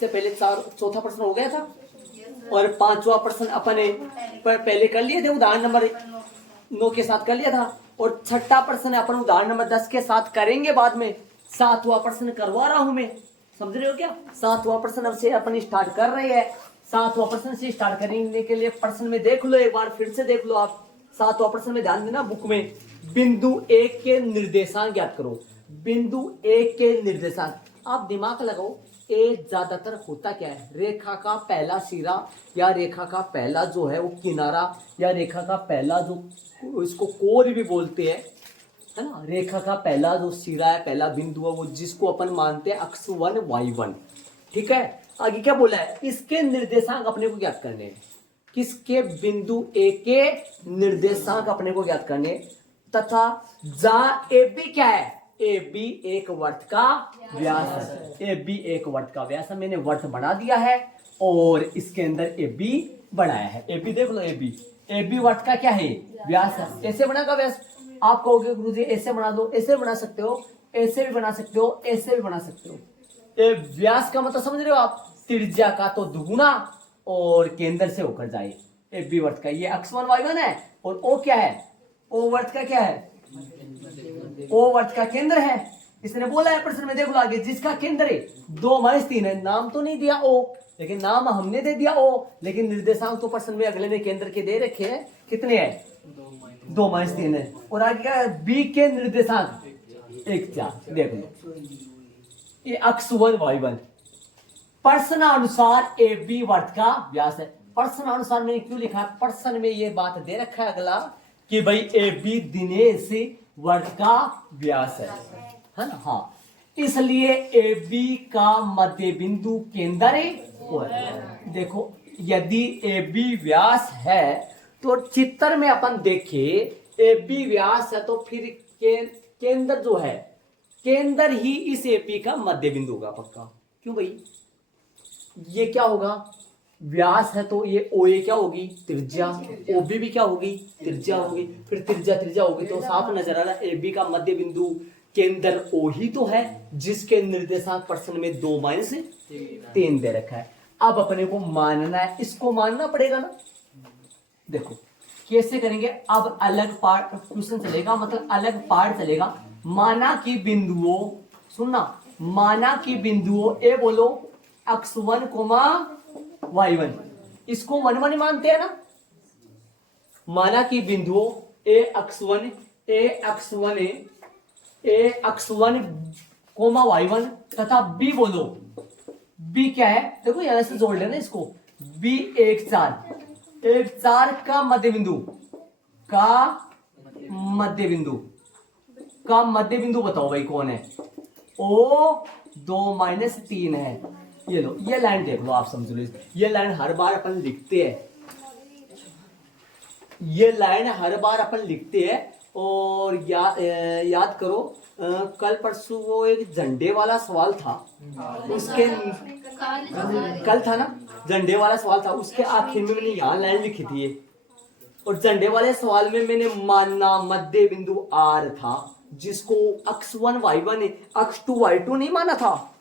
इससे पहले चौथा प्रश्न हो गया था और पांचवा प्रश्न अपने पहले कर लिए थे, उदाहरण नंबर 9 के साथ कर लिया था, और छठा प्रश्न अपन उदाहरण नंबर 10 के साथ करेंगे बाद में। सातवां प्रश्न करवा रहा हूं मैं, समझ रहे हो क्या? सातवां प्रश्न अब से अपन स्टार्ट कर रहे हैं। सातवां प्रश्न से स्टार्ट करने के लिए प्रश्न में देख लो, एक बार फिर से देख लो आप। सातवां प्रश्न में ध्यान देना बुक में, बिंदु 1 के निर्देशांक ज्ञात करो। बिंदु 1 के निर्देशांक, आप दिमाग लगाओ, ए ज्यादातर होता क्या है? रेखा का पहला सिरा या रेखा का पहला जो है वो किनारा, या रेखा का पहला जो इसको कोण भी बोलते हैं, है ना। रेखा का पहला जो सिरा है, पहला बिंदु है, वो जिसको अपन मानते हैं अक्ष 1 y1, ठीक है। आगे क्या बोला है? इसके निर्देशांक अपने को ज्ञात करने हैं। किसके? बिंदु ए के निर्देशांक अपने को ज्ञात करने, तथा जहां ए बी क्या है? ए बी एक वर्त का व्यास है। ए बी एक वर्त का व्यास है, मैंने वर्त बना दिया है और इसके अंदर ए बी बनाया है। ए बी देख लो, ए बी वर्त का क्या है? व्यास है। ऐसे बना व्यास। आप कहोगे गुरुजी ऐसे बना दो, ऐसे बना सकते हो, ऐसे भी बना सकते हो, ऐसे भी बना सकते हो। ए व्यास का मतलब समझ रहे हो आप? त्रिज्या का तो दुगुना और केंद्र से होकर जाए। ए बी वर्त का ये अक्ष 1 y1 है, और ओ क्या है? ओ वर्त का क्या है? ओ वर्त का केंद्र है। इसने बोला है प्रश्न में, देख लो आगे, जिसका केंद्र है 2-3 है। नाम तो नहीं दिया ओ, लेकिन नाम हमने दे दिया ओ, लेकिन निर्देशांक तो प्रश्न में अगले ने केंद्र के दे रखे हैं। कितने हैं? 2-3 है। और आगे क्या है? बी के निर्देशांक 1-4। देख लो, ये अक्ष 1 y1। प्रश्नानुसार ए बी वर्त का व्यास है। प्रश्नानुसार मैंने क्यों लिखा? प्रश्न में ये बात दे रखा है अगला कि भाई ए बी दिनेश वर्त का व्यास है ना। हाँ, इसलिए ए बी का मध्य बिंदु केंद्र है। देखो, यदि ए बी व्यास है तो चित्र में अपन देखे ए बी व्यास है, तो फिर केंद्र जो है, केंद्र ही इस ए बी का मध्य बिंदु होगा पक्का। क्यों भाई? ये क्या होगा? व्यास है तो ये ओ ए क्या होगी? त्रिज्या। ओ बी भी क्या होगी? त्रिज्या होगी। फिर त्रिज्या होगी तो साफ नजर आ रहा है ए बी का मध्य बिंदु केंद्र ओ ही तो है, जिसके निर्देशांक प्रश्न में 2-3 दे रखा है। अब अपने को मानना है, इसको मानना पड़ेगा ना। देखो कैसे करेंगे, अब अलग पार्ट क्वेश्चन चलेगा, मतलब अलग पार्ट चलेगा। माना कि बिंदुओं, सुनना, माना कि बिंदुओं ए बोलो अक्ष 1 y1, इसको 1 मानते हैं ना। माना कि बिंदुओं ए अक्ष 1 y1 तथा बी बोलो, बी क्या है? देखो यहां से जोड़ लेना इसको, बी 1-4 का मध्य बिंदु बताओ भाई कौन है? ओ 2-3 है। ये लो, ये लाइन देख लो, आप समझ लो। ये लाइन हर बार अपन लिखते हैं, ये लाइन हर बार अपन लिखते हैं। और याद करो, कल परसों वो एक झंडे वाला सवाल था, उसके कल था ना, झंडे वाला सवाल था, उसके आखिर में मैंने यहाँ लाइन लिखी थी। और झंडे वाले सवाल में मैंने माना मध्य बिंदु आर था, जिसको अक्ष 1 y1 अक्ष 2 y2 नहीं माना था,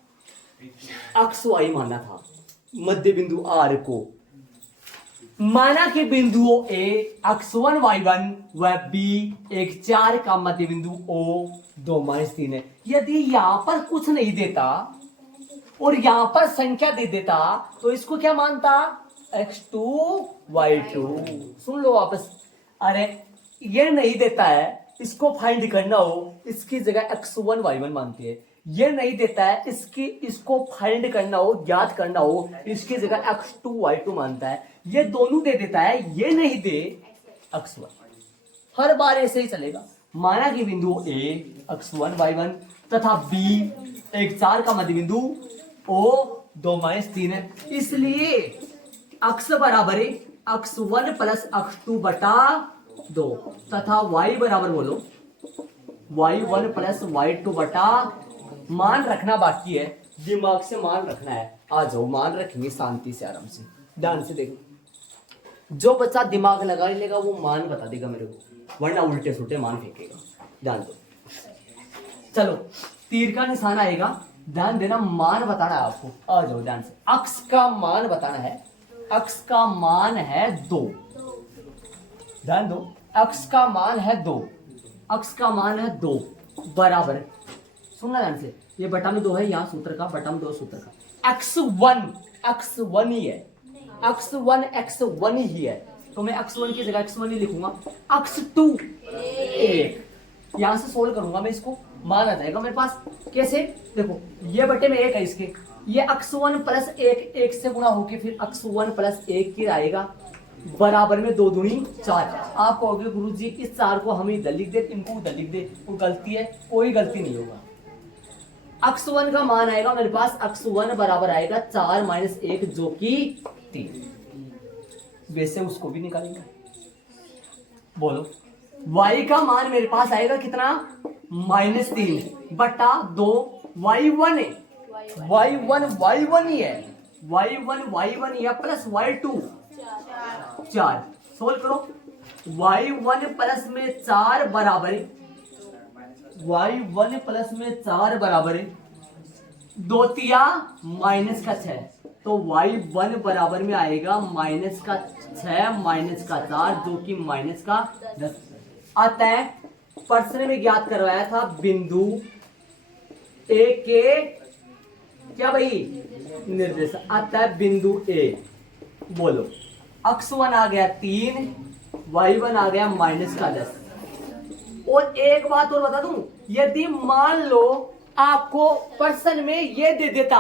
अक्ष y माना था, मध्य बिंदु आर को। माना कि बिंदुओं ए अक्ष 1 y1 व बी 1-4 का मध्य बिंदु ओ 2-3 है। यदि यहां पर कुछ नहीं देता और यहां पर संख्या दे देता तो इसको क्या मानता? x2 y2। सुन लो वापस, अरे ये नहीं देता है, इसको फाइंड करना हो, इसकी जगह x1 y1 मानते हैं। ये नहीं देता है, इसको फाइंड करना हो, ज्ञात करना हो, इसकी जगह x2 y2 मानता है। ये दोनों दे देता है, ये नहीं दे x1। हर बार ऐसे ही चलेगा। माना कि बिंदु a अक्ष 1 y1 तथा b 1-4 का मध्य बिंदु o 2-3 है। इसलिए अक्ष बराबर है अक्ष 1 प्लस अक्ष 2 बटा 2 तथा y बराबर बोलो y1 प्लस y2 बटा, मान रखना बाकी है, दिमाग से मान रखना है। आ जाओ, मान रखेंगे शांति से, आराम से, ध्यान से देखो। जो बच्चा दिमाग लगा लेगा वो मान बता देगा मेरे को, वरना उल्टे सुल्टे मान फेंकेगा। ध्यान दो। चलो, तीर का निशान आएगा, ध्यान देना, मान बताना है आपको। आ जाओ ध्यान से, अक्स का मान बताना है। अक्स का मान है 2। ध्यान दो, अक्स का मान है 2। अक्स का मान है 2 बराबर, सुनना ध्यान से, ये बटा में 2 है यहाँ सूत्र का, बटा में 2 सूत्र का। x1 ही है, x1 ही है, तो मैं x1 की जगह x1 ही लिखूंगा। x2 1, यहां से सोल्व करूंगा मैं इसको, मान आ जाएगा मेरे पास। कैसे? देखो ये बटे में 1 है इसके, ये x1 प्लस 1 1 से गुणा होके फिर x1 प्लस 1 की आएगा बराबर में 2 दूनी 4। आप कहोगे गुरु जी इस 4 को हम इधर लिख दे, इनको उधर लिख दे, वो गलती है, कोई गलती नहीं होगा। x1 का मान आएगा मेरे पास, x1 बराबर आएगा 4 माइनस 1 जो कि 3। वैसे उसको भी निकालेंगे। बोलो, y का मान मेरे पास आएगा कितना? -3 बटा 2। y1 है, y1 ही है, y1 ही है, प्लस y2 4। सोल्व करो, y1 प्लस में 4 बराबर है, y1 प्लस में 4 बराबर है 2 तिया माइनस का 6, तो y1 बराबर में आएगा माइनस का 6 माइनस का 4 जो कि माइनस का 10। अतः प्रश्न में ज्ञात करवाया था बिंदु ए के क्या भाई निर्देशांक, अतः बिंदु ए। बोलो, x1 आ गया 3, y1 आ गया माइनस का 10। और एक बात और बता दूं, यदि मान लो आपको प्रश्न में ये दे देता,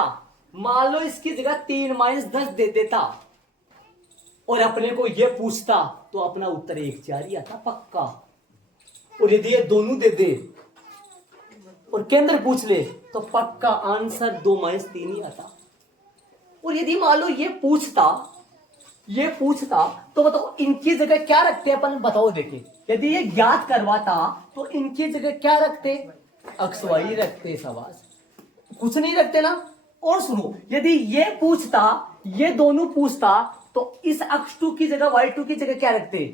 मान लो इसकी जगह 3 माइनस 10 दे देता और अपने को ये पूछता, तो अपना उत्तर 1/4 ही आता पक्का। और यदि ये दोनों दे दे और केंद्र पूछ ले तो पक्का आंसर 2 माइनस 3 ही आता। और यदि मान लो ये पूछता तो बताओ इनकी जगह क्या रखते अपन, बताओ देखे। यदि ये ज्ञात करवाता तो इनकी जगह क्या रखते? x y रखते, सवास कुछ नहीं रखते ना। और सुनो, यदि ये पूछता, ये दोनों पूछता तो इस x2 की जगह y2 की जगह क्या रखते?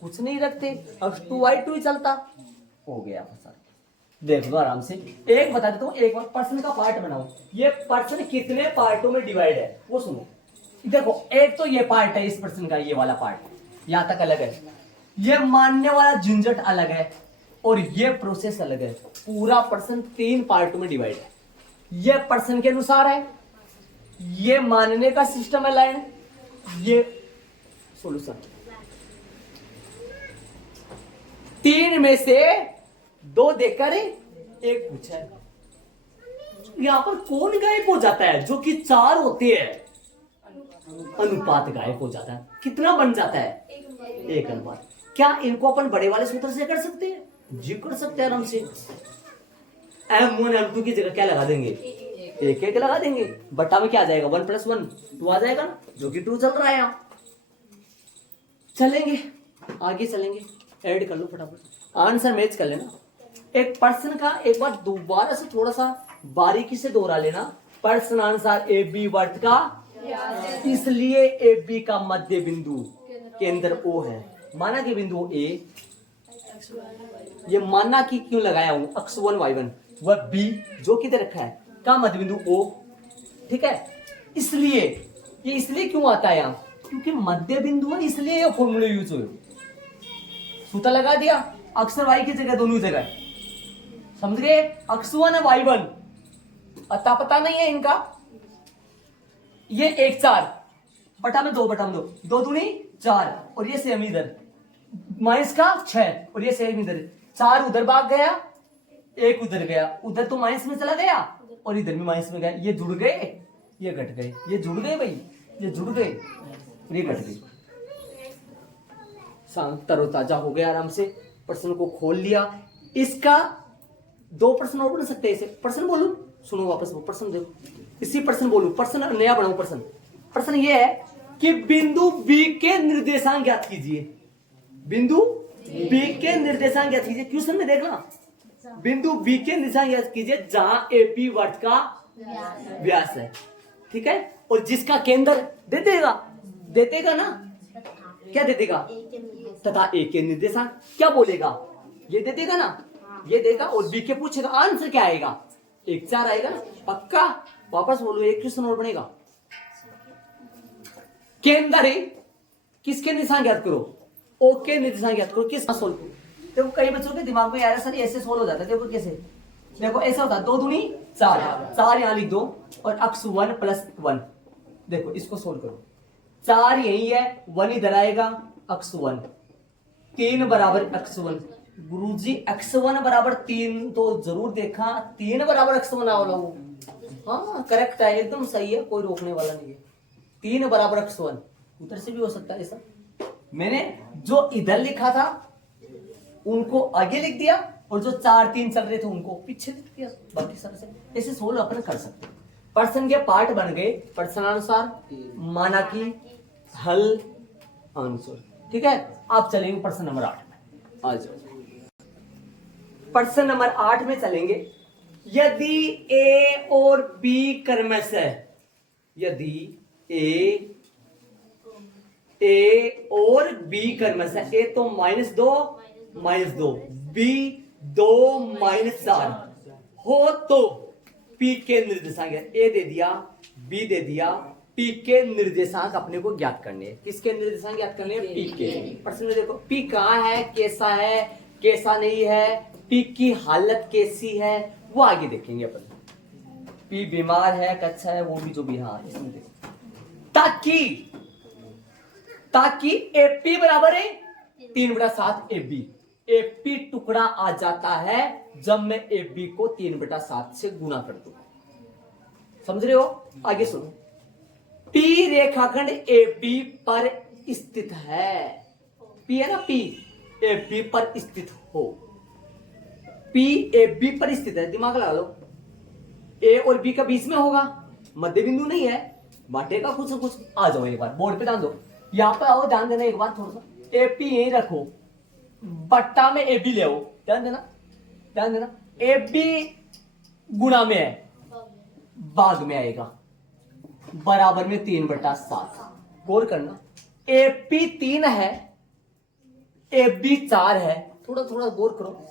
कुछ नहीं रखते, x2 y2 ही चलता। हो गया सर, देख लो आराम से। एक बता देता हूँ, एक बार प्रश्न का पार्ट बनाओ। ये प्रश्न कितने पार्टों में डिवाइड है वो सुनो। देखो, एक तो ये पार्ट है इस प्रश्न का, ये वाला पार्ट यहां तक अलग है, ये मानने वाला झंझट अलग है और ये प्रोसेस अलग है। पूरा प्रश्न 3 पार्टों में डिवाइड है। ये प्रश्न के अनुसार है, ये मानने का सिस्टम है लाइन, ये सॉल्यूशन। 3 में से 2 देकर 1 पूछा है। यहां पर कौन गायब हो जाता है? जो कि 4 होते हैं, अनुपात गायब हो जाता है। कितना बन जाता है? 1 अनुपात। क्या इनको अपन बड़े वाले सूत्र से कर सकते हैं? जी कर सकते हैं आराम से। M1 M2 की जगह क्या लगा देंगे? 1 लगा देंगे। बटा में क्या आ जाएगा? 1 + 1 2 आ जाएगा, जो कि 2 चल रहा है यहाँ। चलेंगे आगे, चलेंगे, ऐड कर लो फटाफट, आंसर मैच कर लेना। एक प्रश्न का एक बार दोबारा से थोड़ा सा बारीकी से दोहरा लेना। प्रश्नानुसार AB वर्त का, इसलिए AB का मध्य बिंदु केंद्र O है। माना कि बिंदु A, ये माना कि क्यों लगाया हूं, x1 y1 वह B जो किधर रखा है का मध्य बिंदु O, ठीक है। इसलिए ये इसलिए क्यों आता है यहाँ, क्योंकि मध्य बिंदु है, इसलिए ये फॉर्मूला यूज हुए। सूत्र लगा दिया, अक्षर y की जगह दोनों जगह, समझ गए। x1 y1 अता पता नहीं है इनका, ये 1 4 बटा में 2 2 दूनी 4 और ये सेम इधर माइनस का 6 और ये सेम इधर 4 उधर भाग गया, 1 उधर गया, उधर तो माइनस में चला गया और इधर भी माइनस में गया। ये जुड़ गए, ये घट गए, ये जुड़ गए भाई, ये जुड़ गए, ये घट गए। तरोताजा हो गया आराम से। प्रश्न को खोल लिया। इसका 2 प्रश्न और बन सकते हैं। इसे प्रश्न बोलूं, सुनो वापस वो प्रश्न देखो, इसी प्रश्न बोलूं, प्रश्न नया बनाऊं। प्रश्न ये है कि बिंदु B के निर्देशांक ज्ञात कीजिए। बिंदु B के निर्देशांक ज्ञात कीजिए। क्वेश्चन में देखना, बिंदु B के निर्देशांक ज्ञात कीजिए जहां AP वर्त का व्यास है, ठीक है। और जिसका केंद्र दे देगा ना, क्या दे देगा, तथा A के निर्देशांक क्या बोलेगा, ये दे देगा ना, ये देगा। और B के पूछेगा आंसर क्या आएगा, 1 4 आएगा ना पक्का। वापस बोलो, एक क्वेश्चन और बनेगा। केंद्र है, किसके निर्देशांक ज्ञात करो? ओ के निर्देशांक ज्ञात करो। किस सोल्व? देखो कई बच्चों के दिमाग में यार सर ऐसे सोल्व हो जाता है। देखो कैसे, देखो ऐसा होता है 2 दूनी 4, 4 यहां लिख दो और अक्स 1 प्लस 1। देखो इसको सोल्व करो, 4 यही है, 1 इधर आएगा, अक्स 1 3 बराबर अक्स 1। गुरुजी अक्स 1 बराबर 3 तो जरूर देखा, 3 बराबर अक्स 1 आओ लोगों। हाँ करेक्ट है, एकदम सही है, कोई रोकने वाला नहीं है। 3 बराबर अक्स 1, उधर से भी हो सकता है ऐसा। मैंने जो इधर लिखा था उनको आगे लिख दिया और जो 4 3 चल रहे थे उनको पीछे लिख दिया। बाकी सारे से ऐसे सोल्व अपन कर सकते हैं। प्रश्न के पार्ट बन गए प्रश्नानुसार, माना कि हल आंसर। ठीक है, आप चलेंगे प्रश्न नंबर 8 में। आ जाओ, प्रश्न नंबर 8 में चलेंगे। यदि ए और बी क्रमश है, यदि ए और बी क्रमश है, ए तो -2 बी 2 -4 हो तो पी के निर्देशांक, ए दे दिया बी दे दिया, पी के निर्देशांक अपने को ज्ञात करने हैं। किसके निर्देशांक ज्ञात करने हैं? पी के। प्रश्न में देखो पी कहाँ है, कैसा है, कैसा नहीं है, पी की हालत कैसी है, वो आगे देखेंगे अपन। पी बीमार है, अच्छा है, वो भी जो भी, हाँ इसमें देखो। ताकि एपी बराबर है 3/7 एबी। एपी टुकड़ा आ जाता है जब मैं एबी को 3/7 से गुणा कर दूं। समझ रहे हो? आगे सुनो। पी रेखाखंड एबी पर स्थित है। पी है ना, पी एबी पर स्थित हो। पी एबी पर स्थित है, दिमाग लगा लो। ए और बी का बीच में होगा, मध्य बिंदु नहीं है, बांटेगा कुछ कुछ। आ जाओ एक बार बोर्ड पे ध्यान दो, यहां पर आओ, ध्यान देना एक बार थोड़ा सा। एपी यही रखो, बट्टा में एबी ले आओ, ध्यान देना। एबी गुणा में है, भाग में आएगा, बराबर में 3/7। गौर करना, एपी 3 है, एबी 4 है, थोड़ा थोड़ा गौर करो।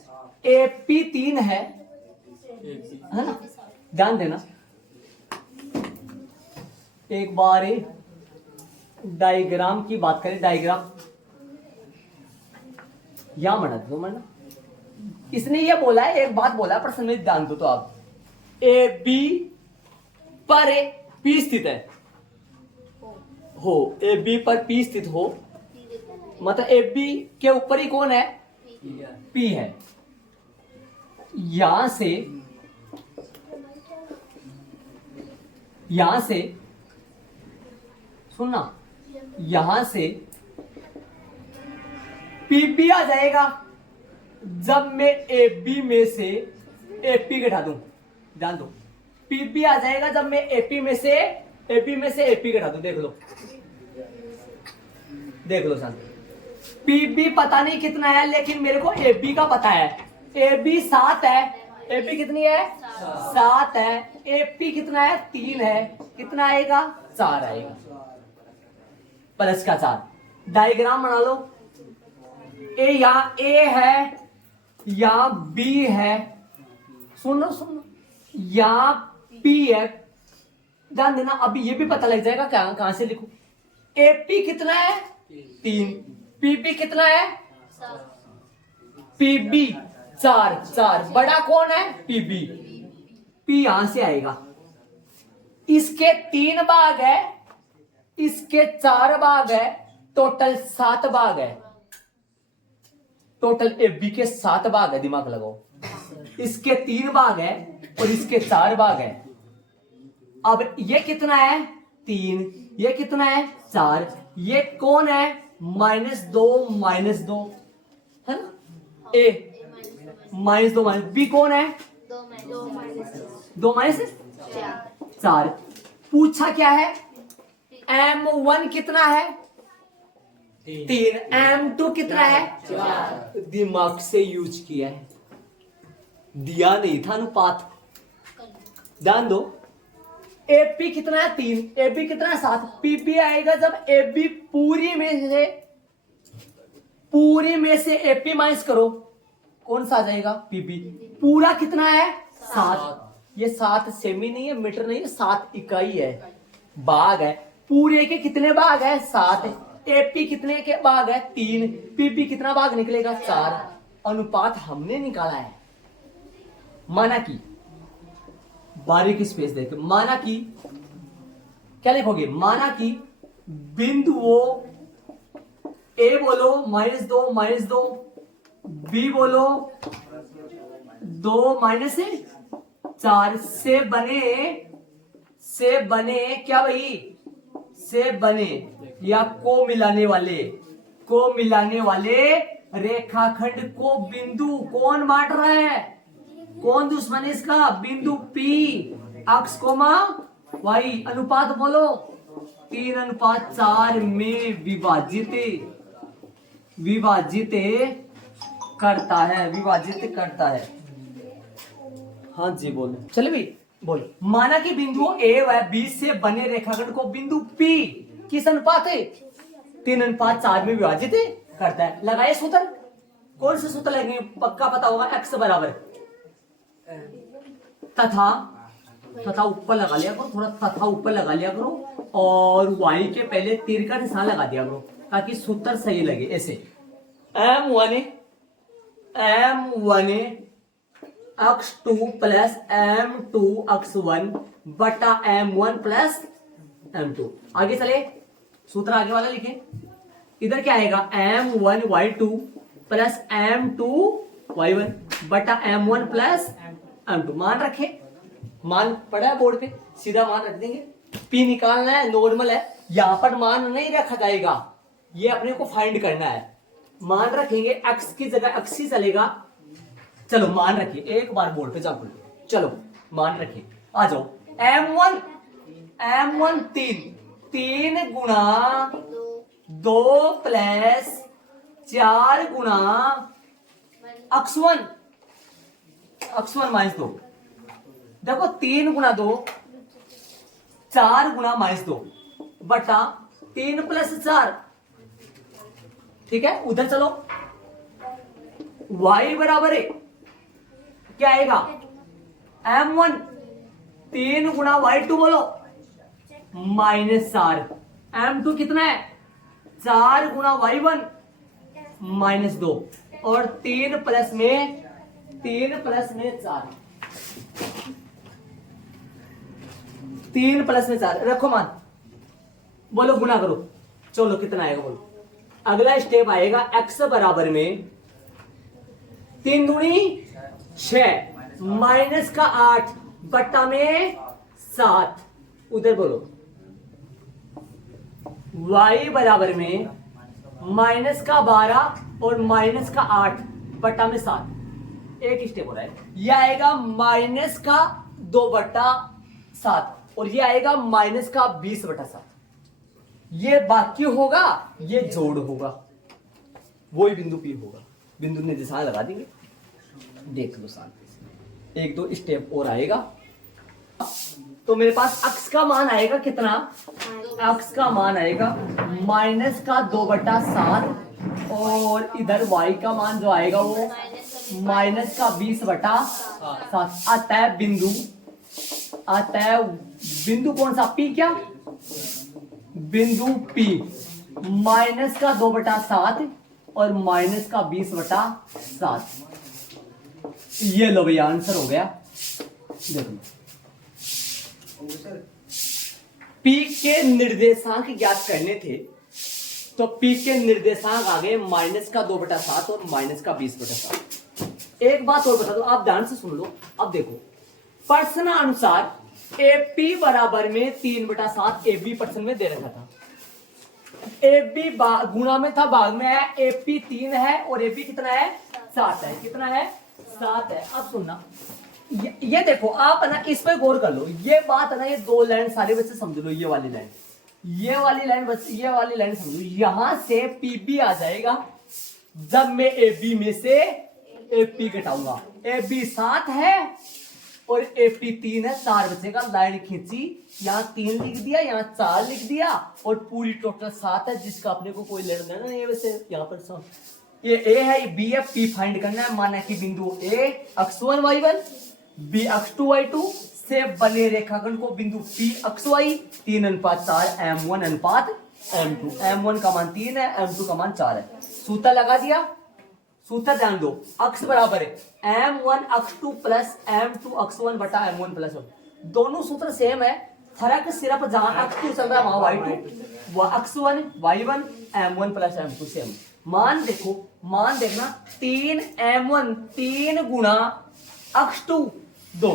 एपी 3 है ना, ध्यान देना। एक बार डायग्राम की बात करें, डायग्राम यहां बना दो। मना इसने ये बोला है, एक बात बोला है, प्रश्न में ध्यान दो तो आप। ए बी पर पी स्थित है, हो ए बी पर पी स्थित हो, मतलब ए बी के ऊपर ही कौन है? पी है। यहां से सुनना, यहां से पीपी आ जाएगा जब मैं एबी में से एपी घटा दूं। ध्यान दो, पीपी आ जाएगा जब मैं एपी में से एपी घटा दूं। देख लो सन, पीबी पता नहीं कितना है, लेकिन मेरे को एबी का पता है। एबी 7 है, एपी कितनी है? 7 है। एपी कितना है? 3 है, कितना आएगा? 4 आएगा, प्लस का 4। डायग्राम बना लो। ए यहां ए है, यहां बी है, सुनो यहां पी है, ध्यान देना। अभी ये भी पता लग जाएगा कहां से लिखूं। एपी कितना है? 3। पीपी कितना है? पीबी 4। बड़ा कौन है? पीबी। पी यहां से आएगा, इसके 3 भाग है, इसके 4 भाग है, टोटल 7 भाग है। टोटल एबी के 7 भाग है, दिमाग लगाओ। इसके 3 भाग है और इसके 4 भाग है। अब ये कितना है? 3। ये कितना है? 4। ये कौन है? -2 है ना, ए -2 बी कौन है? 2 -4। पूछा क्या है? M1 कितना है? 3। M2 कितना है? 4। दिमाग से यूज किया है, दिया नहीं था अनुपात। ध्यान दो, एपी कितना है? 3। एबी कितना है? 7। पीपी आएगा जब एबी पूरी में से एपी माइनस करो, कौन सा आ जाएगा? पीपी। पूरा कितना है? 7। ये 7 सेमी नहीं है, मीटर नहीं है, 7 इकाई है, भाग है। पूरे के कितने भाग है? 7। एपी कितने के भाग है? 3। पीबी कितना भाग निकलेगा? 4। अनुपात हमने निकाला है। माना कि बारीक स्पेस देख, माना कि क्या लिखोगे? माना कि बिंदुओं ए बोलो -2 -2, बी बोलो 2 -4 से बने क्या भाई? से बने या को मिलाने वाले रेखाखंड को बिंदु कौन बांट रहा है? कौन दुश्मन है इसका? बिंदु P, अक्ष कोमा वाई। अनुपात बोलो 3:4 में विभाजित करता है। हाँ जी बोलो, चले भाई बोलो। माना कि बिंदुओं A व B से बने रेखाखंड को बिंदु P किस अनुपात है? 3:4 में विभाजित करता है। लगाए सूत्र। कौन से सूत्र लगेंगे? पक्का पता होगा। x बराबर तथा ऊपर लगा लिया करो, थोड़ा तथा ऊपर लगा लिया करो, और y के पहले तीर का निशान लगा दिया करो ताकि सूत्र सही लगे। ऐसे m1 x2 plus m2 x1 बटा m1 प्लस m2। आगे चले, सूत्र आगे वाला लिखे। इधर क्या आएगा? m1 y2 plus m2 y1 बटा m1 प्लस m2। मान रखे, मान पड़ा है बोर्ड पे, सीधा मान रख देंगे। P निकालना है, नॉर्मल है, यहां पर मान नहीं रखा जाएगा, ये अपने को फाइंड करना है। मान रखेंगे, x की जगह x ही चलेगा। चलो मान रखिए, एक बार बोर्ड पे जाओ, चलो मान रखिए, आ जाओ। m1 3 गुणा 2 प्लस 4 गुणा x1 -2। देखो 3 गुणा 2 4 गुणा -2 बटा 3 प्लस 4। ठीक है, उधर चलो। y बराबर है क्या आएगा? m1 3 गुणा y2 बोलो -4। m2 कितना है? 4 गुणा y1 -2, और 3 प्लस में 4, 3 प्लस में 4 रखो मान, बोलो गुना करो। चलो कितना आएगा बोलो। अगला स्टेप आएगा x बराबर में 3 दूनी 6 माइनस का 8 बट्टा में 7। उधर बोलो y बराबर में माइनस का 12 और माइनस का 8 बट्टा में 7। एक स्टेप हो रहा है। यह आएगा माइनस का 2/7 और ये आएगा माइनस का 20/7। ये बाकी होगा, ये जोड़ होगा, वही बिंदु P होगा। बिंदु ने निशान लगा देंगे, देख लो शांति से। 1-2 स्टेप और आएगा तो मेरे पास अक्ष का मान आएगा कितना? अक्ष का मान आएगा माइनस का 2/7 और इधर y का मान जो आएगा वो माइनस का 20/7 आता है। बिंदु आता है, बिंदु कौन सा? P क्या? बिंदु P माइनस का 2/7 और माइनस का 20/7। ये लो भैया आंसर हो गया। देखो P के निर्देशांक ज्ञात करने थे तो P के निर्देशांक आ गए माइनस का 2/7 और माइनस का 20/7। एक बात और बता दो, आप ध्यान से सुन लो। अब देखो प्रश्नानुसार AP बराबर में 3/7 AB प्रश्न में दे रखा था। AB गुणा में था, भाग में है। AP 3 है और AB कितना है? 7 है। कितना है? 7 है। अब सुनना, ये देखो आप है ना, इस पे गौर कर लो। ये बात है ना, ये 2 लाइन सारे बच्चे समझ लो। ये वाली लाइन, ये वाली लाइन बस, ये वाली लाइन समझो। यहां से PB आ जाएगा जब मैं AB में से AP घटाऊंगा। AB 7 है और AP 3 है, 4 बचेगा। लाइन खींची, यहाँ 3 लिख दिया, यहाँ 4 लिख दिया और पूरी टोटल 7 है, जिसका अपने को कोई लेना देना नहीं है। वैसे यहाँ पर ये A है, B है, P फाइंड करना है। माना कि बिंदु A x1 y1 बी अक्ष 2y2 से बने रेखाखंड को बिंदु P अक्ष y 3:4 M1 अनुपात M2। M1 का मान 3 है, M2 का मान 4 है। सूत्र लगा दिया। सूत्र ध्यान दो, अक्ष बराबर है M1 अक्ष 2 प्लस M2 अक्ष 1 बटा M1 प्लस 1। दोनों सूत्र सेम है, फर्क सिर्फ जहां अक्ष 2 चल रहा है वहां y2, वह अक्ष 1 y1 M1 plus M2 same. मान देखो, मान देखना 3 M1 3 गुणा अक्ष 2 2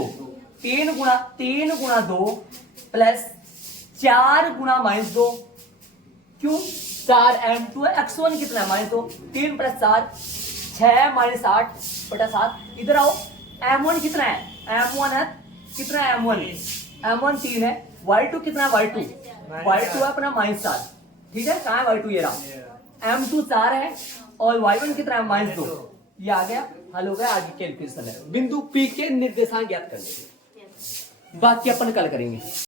3 गुणा 2 प्लस 4 गुणा -2। क्यों? 4 M2 है, x1 कितना है -2, 3 प्लस 4 6 -8 बटा 7। इधर आओ, M1 कितना है? M1 है कितना है? M1 3 है। y2 कितना है? y2 है अपना -4। ठीक है, कहां है y2? ये रहा। M2 4 है और y1 कितना है? -2। ये आ गया, हल हो गया। आगे कैलकुलेशन है, बिंदु P के निर्देशांक ज्ञात करने, बाकी अपन कल करेंगे।